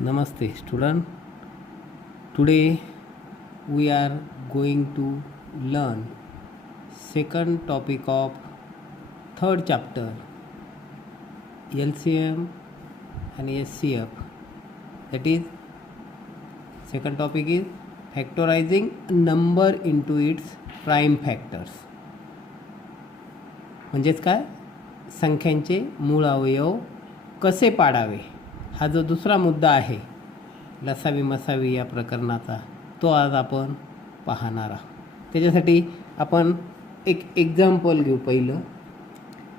Namaste student. Today we are going to learn second topic of third chapter LCM and SCF. That is second topic is factorizing a number into its prime factors. म्हणजेच काय संख्यांचे मूळ अवयव कसे पाडावे हा जो दुसरा मुद्दा आहे लसावी मसावी या प्रकरणाचा तो आज आपण पाहणार आहोत. त्याच्यासाठी आपण एक एक्झाम्पल घेऊ. पहिलं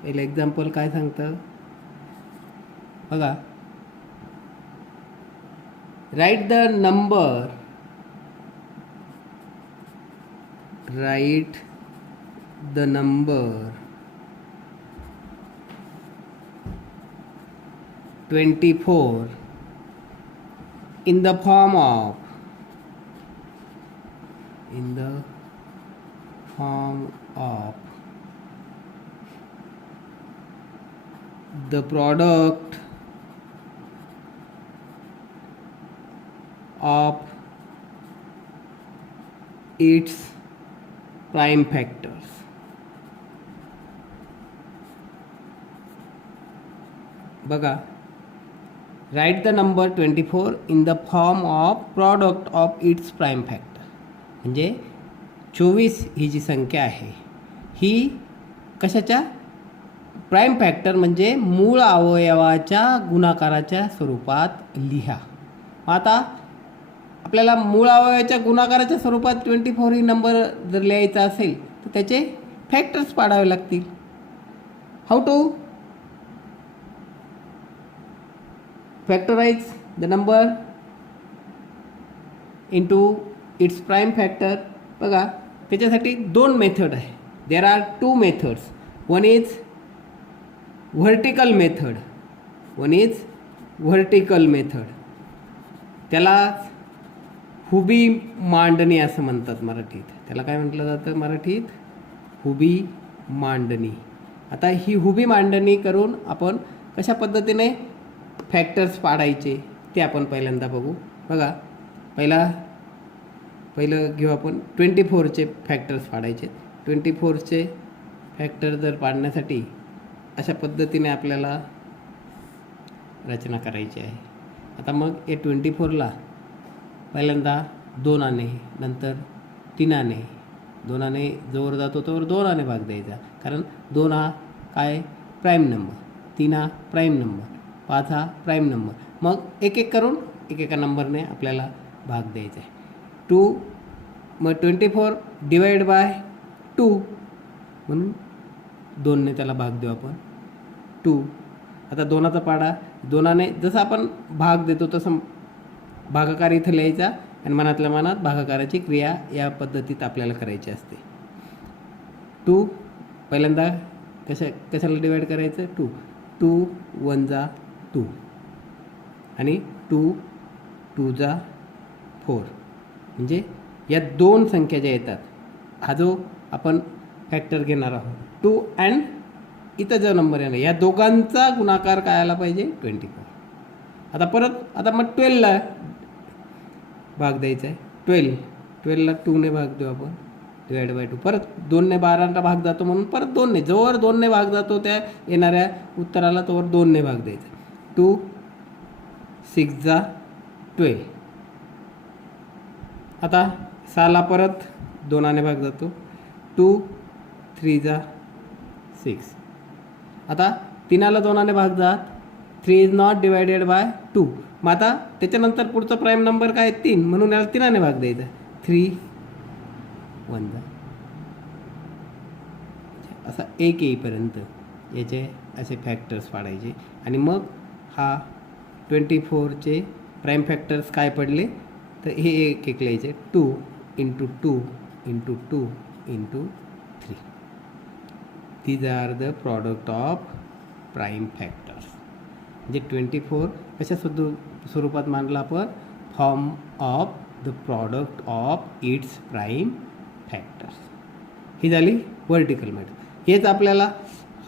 एक्झाम्पल काय सांगतं बघा. Write the number 24 in the form of the product of its prime factors. बघा. Right the number 24 in the form of product of its prime factor. म्हणजे 24 ही जी संख्या आहे ही कशाच्या प्राइम फॅक्टर म्हणजे मूळ अवयवाच्या गुणाकाराच्या स्वरूपात लिहा. आता आपल्याला मूळ अवयवाच्या गुणाकाराच्या स्वरूपात 24 ही नंबर जर लिहायचा असेल तर त्याचे फॅक्टर्स पाडावे लागतील. How to factorize the number into its prime factor. बघा त्याच्यासाठी दोन मेथड आहे. There are two methods. One is vertical method. त्याला हुबी मांडणी असं म्हणतात मराठीत. त्याला काय म्हटलं जातं मराठीत? हुबी मांडणी. आता ही हुबी मांडणी करून आपण कशा पद्धतीने फॅक्टर्स पाडायचे ते आपण पहिल्यांदा बघू. बघा पहिलं घेऊ आपण 24चे फॅक्टर्स पाडायचे. 24चे फॅक्टर जर पाडण्यासाठी अशा पद्धतीने आपल्याला रचना करायची आहे. आता मग हे 24ला पहिल्यांदा 2 आणे, नंतर 3 आणे. 2 आणे जोवर जातो तोवर 2 आणे भाग द्यायचा, कारण 2 हा काय प्राईम नंबर, 3 हा प्राईम नंबर, 5 हा प्राईम नंबर. मग एक एक करून एकेका नंबरने आपल्याला भाग द्यायचा आहे. 2 मग 24 डिवाइड बाय 2 म्हणून 2ने त्याला भाग देऊ आपण 2. आता 2चा पाडा 2ने जसं आपण भाग देतो तसं भागाकार इथं लिहायचा आणि मनातल्या मनात भागाकाराची क्रिया या पद्धतीत आपल्याला करायची असते. 2 पहिल्यांदा कशाला डिवाइड करायचं? 2 1 जा 2 आणि 2 2 जा 4. म्हणजे या दोन संख्या ज्या येतात हा जो आपण फॅक्टर घेणार आहोत 2 अँड इथं जो नंबर येणार या दोघांचा गुणाकार काय आला पाहिजे? 24. आता मग 12ला भाग द्यायचा आहे. 12ला 2ने भाग देऊ आपण डिवाइड बाय 2. परत 2ने 12ला भाग जातो म्हणून परत 2ने जोवर 2ने भाग जातो त्या येणाऱ्या उत्तराला तोवर 2ने भाग द्यायचा. 2 6 जा 12. आता 6ला परत 2ने भाग जातो. 2 3 जा 6. आता 3ला 2ने भाग जात. 3 इज नॉट डिवायडेड बाय 2. मग आता त्याच्यानंतर पुढचा प्राईम नंबर काय 3 म्हणून याला 3ने भाग द्यायचा. 3 1 जा असा 1 येईपर्यंत याचे असे फॅक्टर्स पाडायचे. आणि मग हा 24चे प्राईम फॅक्टर्स काय पडले तर हे एक एक लिहायचे. 2 into 2 into 2 into 3. These are the product of prime factors. म्हणजे 24 कशा स्वरूपात मांडला आपण? Form of the product of its prime factors. ही झाली व्हर्टिकल मेथड. हेच आपल्याला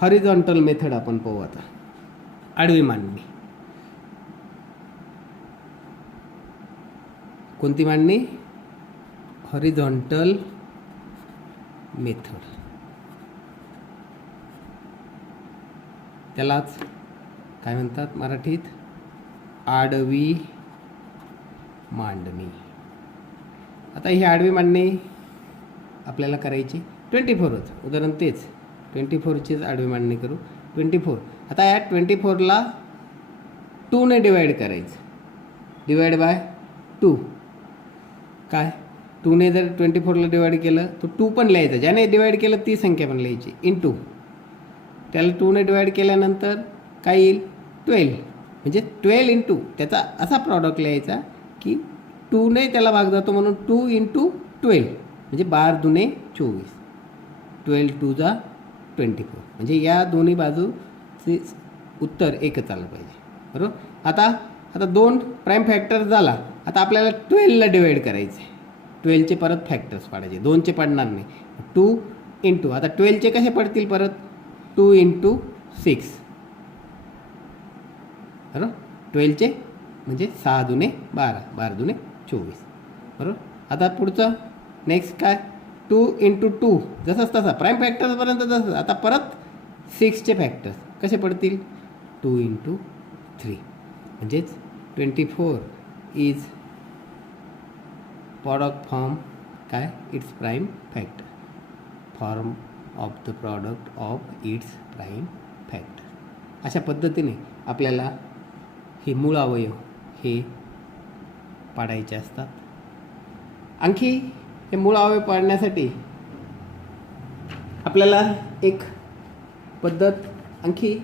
हॉरिझॉन्टल मेथड आपण पाहू. आता आडवी मांडणी. कोणती मांडणी? हॉरिझॉन्टल मेथड, त्यालाच काय म्हणतात मराठीत? आडवी मांडणी. आता ही आडवी मांडणी आपल्याला करायची 24च, उदाहरण तेच 24चीच आडवी मांडणी करू. 24. आता या 24ला 2ने डिवाईड करायचं. डिवाईड बाय 2 काय? 2ने जर 24ला डिवाईड केलं तर 2 पण लिहायचं. ज्याने डिवाईड केलं ती संख्या पण लिहायची इंटू. त्याला 2ने डिवाईड केल्यानंतर काय येईल? 12. म्हणजे 12 इंटू त्याचा असा प्रॉडक्ट लिहायचा की 2ने त्याला भाग जातो म्हणून 2 इंटू 12 म्हणजे 12 दुने 24. 12 2 जा 24. म्हणजे या दोन्ही बाजूचे उत्तर एकच आलं पाहिजे. बरोबर. आता 2 प्राईम फॅक्टर झाला. आता आपल्याला 12ला डिवाईड करायचं आहे. 12चे परत फॅक्टर्स पाडायचे. 2चे पडणार नाही. 2 इंटू आता 12चे कसे पडतील परत? 2 इंटू 6. बरोबर. 12चे म्हणजे 6 दुने 12, 12 दुने 24. बरोबर. आता पुढचं नेक्स्ट काय? 2 इंटू 2 जसंच तसा प्राईम फॅक्टर्सपर्यंत जसं. आता परत 6चे फॅक्टर्स कसे पडतील? 2 इंटू 3. म्हणजेच 24 इज प्रॉडक्ट फॉर्म काय? It's prime factor. Form of the product of its prime factor. अशा पद्धतीने आपल्याला हे मूळ अवयव हे पाडायचे असतात. आणखी हे मूळ अवयव पाडण्यासाठी आपल्याला एक पद्धत आणखी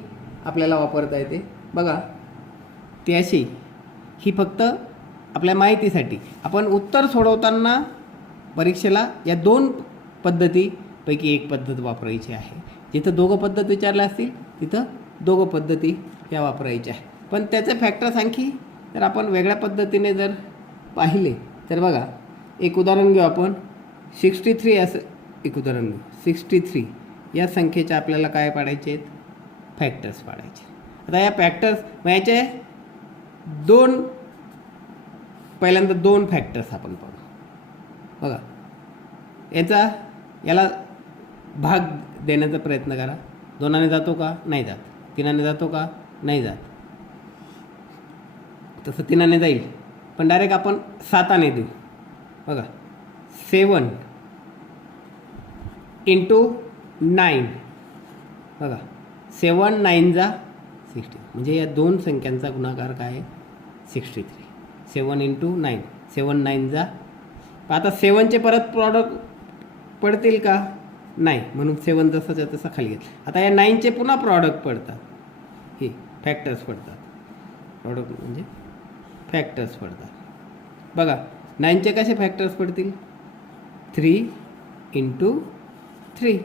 आपल्याला वापरता येते बघा. ती अशी, ही फक्त आपल्या माहितीसाठी. आपण उत्तर सोडवताना परीक्षेला या 2 पद्धतीपैकी एक पद्धत वापरायची आहे. जिथं दोघं पद्धत विचारल्या असतील तिथं दोघं पद्धती या वापरायच्या आहे. पण त्याचे फॅक्टर्स आणखी जर आपण वेगळ्या पद्धतीने जर पाहिले तर बघा, एक उदाहरण घेऊ आपण. 63 असं एक उदाहरण घेऊ. 63 या संख्येचे आपल्याला काय पाडायचे आहेत? फॅक्टर्स पाडायचे. आता या फॅक्टर्स याचे पहिल्यांदा 2 फॅक्टर्स आपण पाहू. बघा, याला भाग देण्याचा प्रयत्न करा. 2ने जातो का? नाही जात. 3ने जातो का? नाही जात. तसं 3ने जाईल पण डायरेक्ट आपण 7ने देऊ. बघा, 7 इंटू 9. बघा, 7 9 जा 60. म्हणजे या 2 संख्यांचा गुणाकार काय आहे? 63. 7 इंटू 9. 7 9 जा. आता 7चे परत प्रॉडक्ट पडतील का? नाही. म्हणून 7 जसाच्या तसा खाली घेतला. आता या 9चे पुन्हा प्रॉडक्ट पडतात. हे फॅक्टर्स पडतात. प्रॉडक्ट म्हणजे फॅक्टर्स पडतात. बघा, 9चे कसे फॅक्टर्स पडतील? 3 इंटू 3.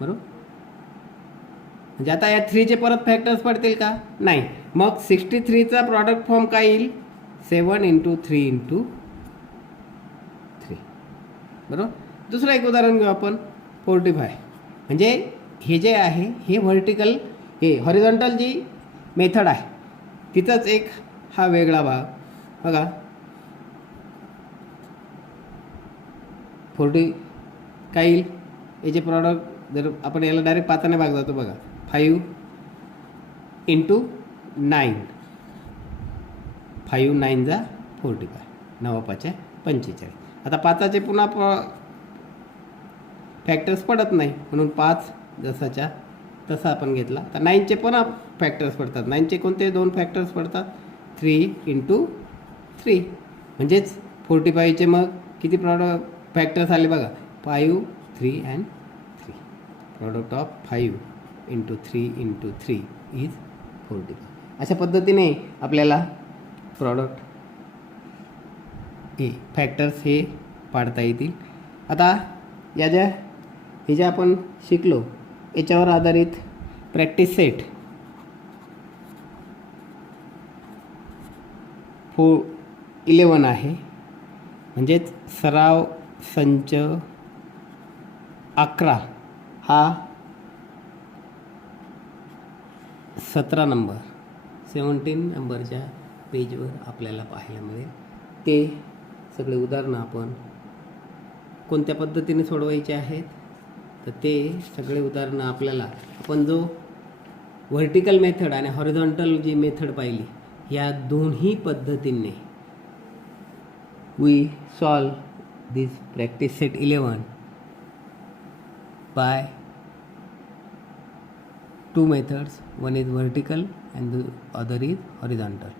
बरोबर. म्हणजे आता या 3चे परत फॅक्टर्स पडतील का? नाही. मग 63चा प्रॉडक्ट फॉर्म काय येईल? 7 इंटू 3 इंटू 3. बरोबर. दुसरं एक उदाहरण घेऊ आपण. 45. म्हणजे हे जे आहे हे व्हर्टिकल, हे हॉरिझॉन्टल जी मेथड आहे तिथंच एक हा वेगळा भाग. बघा, 40 काय येईल? याचे प्रॉडक्ट जर आपण याला डायरेक्ट 5ने भाग जातो. बघा, 5 इंटू 9. 5 9 जा 45. 9 5 45. आता 5चे पुन्हा फॅक्टर्स पडत नाही म्हणून 5 जसाच्या तसा आपण घेतला. आता 9चे पुन्हा फॅक्टर्स पडतात. 9चे कोणते 2 फॅक्टर्स पडतात? 3 इंटू 3. म्हणजेच 45चे मग किती प्रॉडक्ट फॅक्टर्स आले? बघा, 5 3 and 3. Product of 5 into 3 into 3 is 45. अशा पद्धतीने आपल्याला प्रॉडक्ट हे फॅक्टर्स हे पाडता येतील. आता हे जे आपण शिकलो याच्यावर आधारित प्रॅक्टिस सेट 11 आहे. म्हणजेच सराव संच 11 हा 17 नंबरच्या पेजवर आपल्याला पाहायला मिळेल. ते सगळे उदाहरणं आपण कोणत्या पद्धतीने सोडवायचे आहेत, तर ते सगळे उदाहरणं आपल्याला आपण जो व्हर्टिकल मेथड आणि हॉरिझॉन्टल जी मेथड पाहिली, या दोन्ही पद्धतीने we solve this practice set 11 by 2 methods. One is vertical and the other is horizontal.